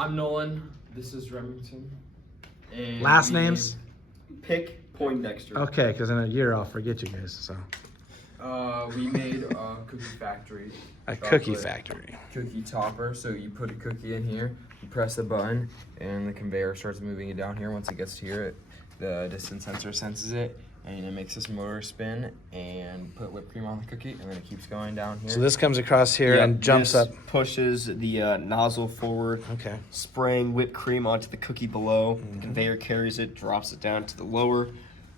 I'm Nolan. This is Remington. And Last names? Pick Poindexter. Okay, because in a year I'll forget you guys. So. We made a cookie factory. A cookie factory. Cookie topper. So you put a cookie in here, you press the button, and the conveyor starts moving it down here. Once it gets to here, the distance sensor senses it, and it makes this motor spin and put whipped cream on the cookie, and then it keeps going down here. So this comes across here and jumps up. Pushes the nozzle forward. Okay. Spraying whipped cream onto the cookie below. Mm-hmm. The conveyor carries it, drops it down to the lower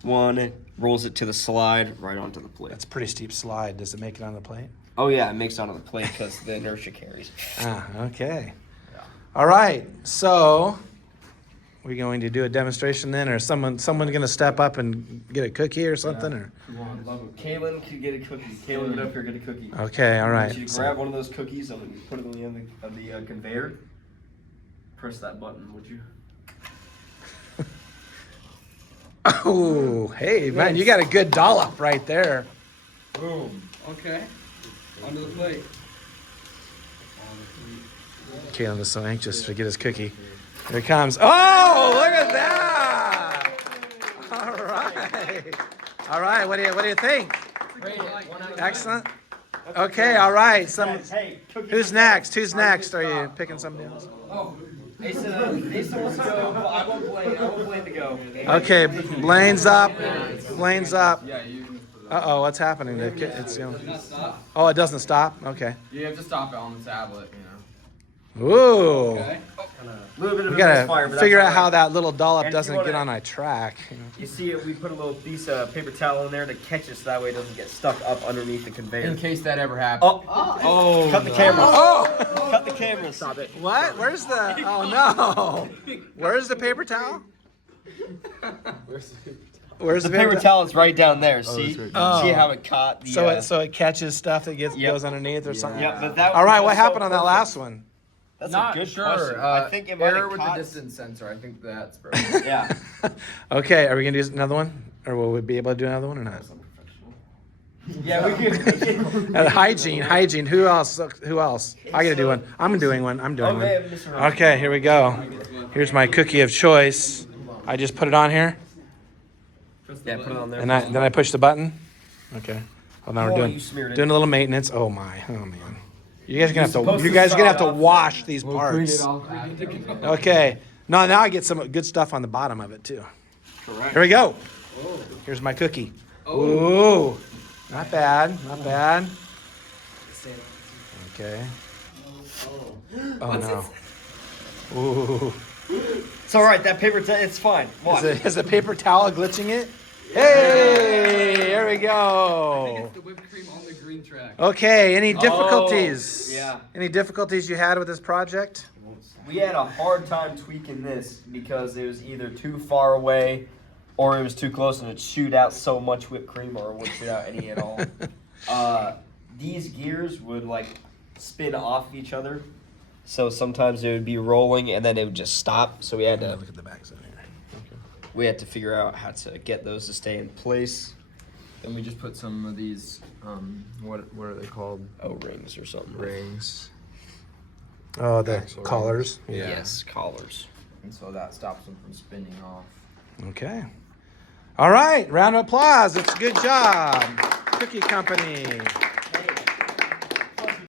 one, rolls it to the slide, right onto the plate. That's a pretty steep slide. Does it make it on the plate? Oh yeah, it makes it onto the plate because the inertia carries. Okay. Yeah. All right. So we're going to do a demonstration then, or someone going to step up and get a cookie or something, or? Kaylin could get a cookie. Kaylin, get up here, get a cookie. Okay. All right. You grab one of those cookies and put it on the end of the conveyor. Press that button, would you? Oh, hey man, you got a good dollop right there. Boom. Okay. Onto the plate. Caleb is so anxious to get his cookie. Here it comes. Oh, look at that! All right. All right. What do you think? Excellent. Okay. All right. Who's next? Who's next? Are you picking somebody else? Oh, Asa wants to go, but I won't blame to go. Okay. Blaine's up. Blaine's up. Uh-oh, what's happening? It's oh, it doesn't stop? Okay. You have to stop it on the tablet, you know. Ooh. Okay. A little bit of We a gotta misfire, but figure that's out how all right. that little dollop And doesn't you wanna- get on our track. You see it, we put a little piece of paper towel in there to catch it so that way it doesn't get stuck up underneath the conveyor. In case that ever happens. Oh, cut the camera. Oh! Cut the camera, stop it. What? Where's the? Oh no! Where's the paper towel? Where's The paper towel is right down there, see? down. See Oh. how it caught the... So it catches stuff that Yep. goes underneath or something. Yep, but that All right, was what so happened on that perfect. last one? That's Not a good sure. question. I think it might error have with caught... the distance sensor. I think that's broken. Yeah. Okay, are we gonna do another one, or will we be able to do another one or not? Yeah, we could... Hygiene. Who else? I gotta do one. I'm doing one. I'm doing Okay, one. Mr. Ryan. Okay, here we go. Here's my cookie of choice. I just put it on here, Yeah, put it on there. and then I push the button. Okay. Hold on, Oh, we're you smeared it. doing a little maintenance. Oh my. Oh man. You guys are gonna have to. supposed You to guys are gonna have to start off wash these We'll clean it parts. all back. Okay. No, now I get some good stuff on the bottom of it too. Correct. Here we go. Here's my cookie. Ooh. Not bad. Not bad. Okay. Oh no. Ooh. It's all right, that paper towel, it's fine. Watch. Is the paper towel glitching it? Hey, there we go. The whipped cream on the green track. Okay, any difficulties? yeah. Any difficulties you had with this project? We had a hard time tweaking this because it was either too far away or it was too close and it'd shoot out so much whipped cream or it wouldn't shoot out any at all. These gears would like spin off each other. So sometimes it would be rolling and then it would just stop. So we had to Look at the backside here. figure out how to get those to stay in place. Then we just put some of these, what are they called? O-rings or something. Rings. Oh, the Axle collars. Yeah. Yes, collars. And so that stops them from spinning off. Okay. All right, round of applause. It's a good job. Cookie Company.